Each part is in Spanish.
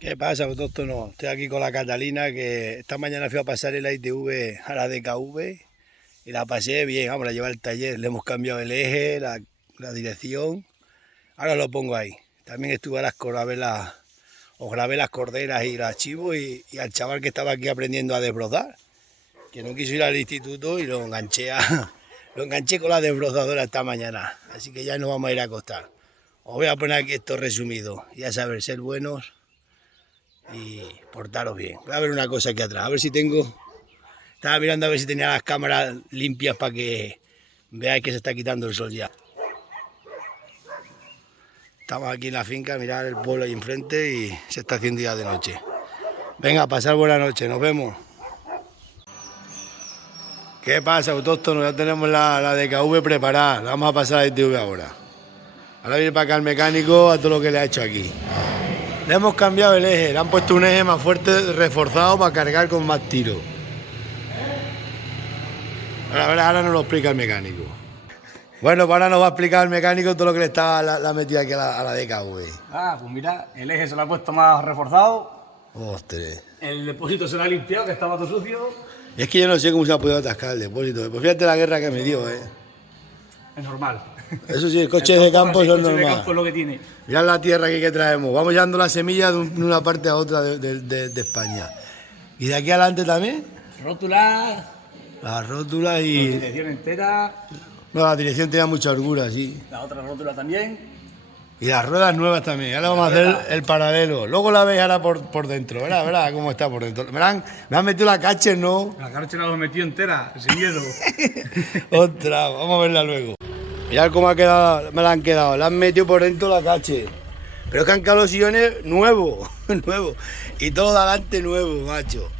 ¿Qué pasa, autóctono? Estoy aquí con la Catalina, que esta mañana fui a pasar el ITV a la DKV y la pasé bien. Vamos, la llevé al taller, le hemos cambiado el eje, la dirección. Ahora lo pongo ahí. También estuve a grabé las corderas y los archivos y al chaval que estaba aquí aprendiendo a desbrozar, que no quiso ir al instituto y lo enganché con la desbrozadora esta mañana. Así que ya nos vamos a ir a acostar. Os voy a poner aquí esto resumido. Ya sabéis, ser buenos y portaros bien. Voy a ver una cosa aquí atrás, a ver si tengo... Estaba mirando a ver si tenía las cámaras limpias para que veáis que se está quitando el sol ya. Estamos aquí en la finca, mirad el pueblo ahí enfrente y se está haciendo ya de noche. Venga, pasar buena noche, nos vemos. ¿Qué pasa, autóctono? Ya tenemos la DKV preparada, la vamos a pasar a la ITV ahora. Ahora viene para acá el mecánico a todo lo que le ha hecho aquí. Le hemos cambiado el eje, le han puesto un eje más fuerte, reforzado para cargar con más tiro. Ahora nos lo explica el mecánico. Bueno, pues ahora nos va a explicar el mecánico todo lo que le ha metido aquí a la DKV. Pues mira, el eje se lo ha puesto más reforzado. Ostras. El depósito se lo ha limpiado, que estaba todo sucio. Es que yo no sé cómo se ha podido atascar el depósito. Pues fíjate la guerra que me dio, Es normal. Eso sí, el coche de campo eso es normal. De campo es lo que tiene. Mirad la tierra aquí que traemos. Vamos llevando la semilla de una parte a otra de España. ¿Y de aquí adelante también? Rótulas. Las rótulas y... La dirección entera. No, la dirección tenía mucha holgura, sí. La otra rótula también. Y las ruedas nuevas también. Ahora vamos a hacer el paralelo. Luego la veis ahora por dentro. Verá cómo está por dentro. Me han metido la cache, ¿no? La carrocha la hemos metido entera, sin miedo. Ostras, vamos a verla luego. Mirad cómo me la han quedado. La han metido por dentro la cache. Pero es que han quedado los sillones nuevos. Nuevos. Y todo de adelante nuevo, macho.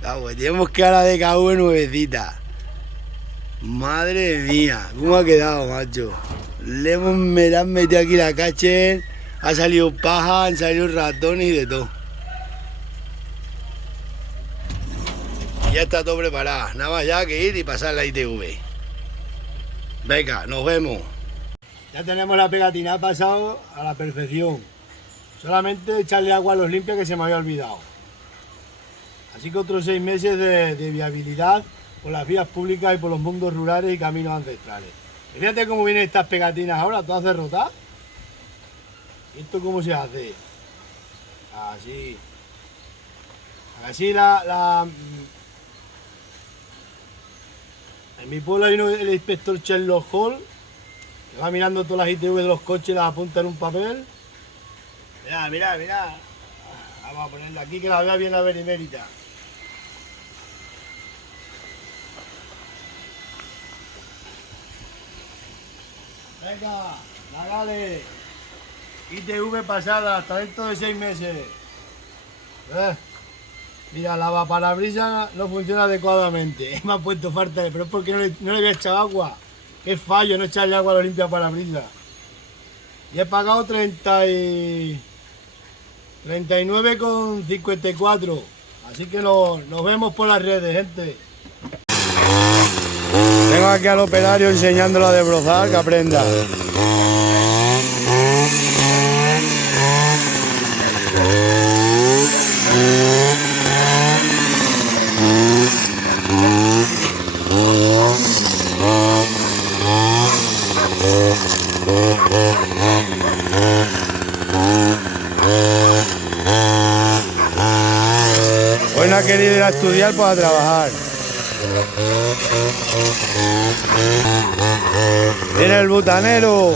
Claro, tenemos que a la DKV nuevecita. Madre mía, cómo ha quedado, macho. Me han metido aquí la cache. Ha salido paja, han salido ratones y de todo. Y ya está todo preparado. Nada más ya que ir y pasar la ITV. Venga, nos vemos. Ya tenemos la pegatina, ha pasado a la perfección. Solamente echarle agua a los limpios que se me había olvidado. Así que otros 6 meses de viabilidad por las vías públicas y por los mundos rurales y caminos ancestrales. Y fíjate cómo vienen estas pegatinas ahora, todas derrotadas. ¿Y esto cómo se hace? Así. Así En mi pueblo hay el inspector Sherlock Hall, que va mirando todas las ITV de los coches y las apunta en un papel. Mirá. Vamos a ponerla aquí que la vea bien la berimérita. Venga, dale. ITV pasada hasta dentro de 6 meses. Mira, la lavaparabrisas no funciona adecuadamente. Me ha puesto falta, pero es porque no le había echado agua. Qué fallo no echarle agua a los limpiaparabrisas. Y he pagado 39,54. Así que nos vemos por las redes, gente. Tengo aquí al operario enseñándolo a desbrozar, que aprenda. Hoy no ha querido ir a estudiar para trabajar. Viene el butanero.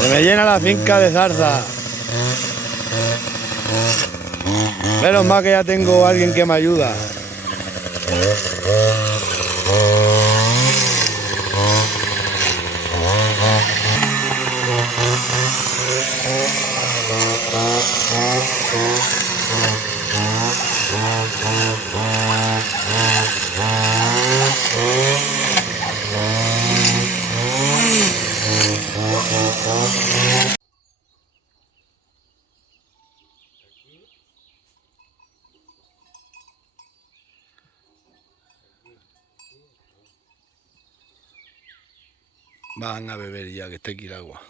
Se me llena la finca de zarza. Menos mal que ya tengo a alguien que me ayuda. Van a beber ya, que está aquí el agua.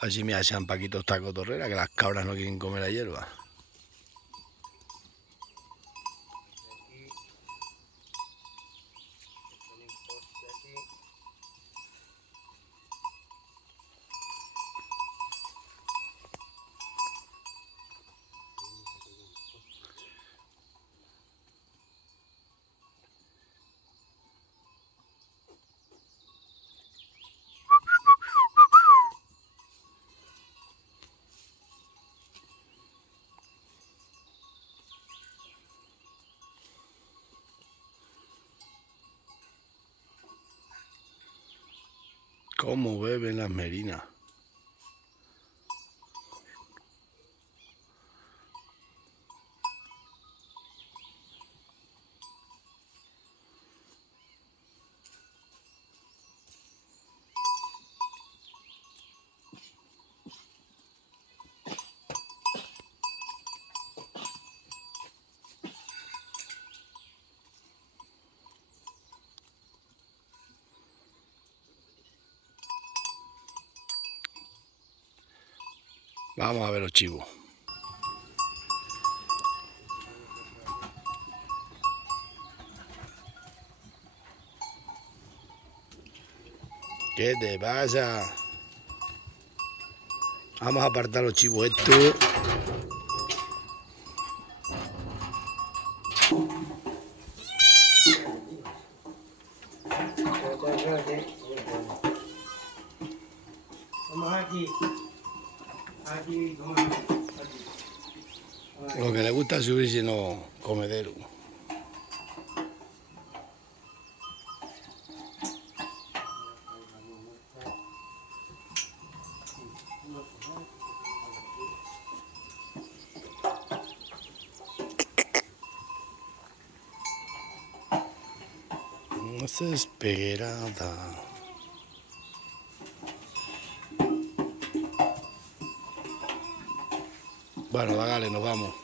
Así me hacen Paquito esta cotorrera, que las cabras no quieren comer la hierba. ¿Cómo beben las merinas? Vamos a ver los chivos. ¿Qué te pasa? Vamos a apartar los chivos estos. Vamos aquí. Aquí, Lo que le gusta es subirse en los comederos. Desesperada. Bueno, dale, nos vamos.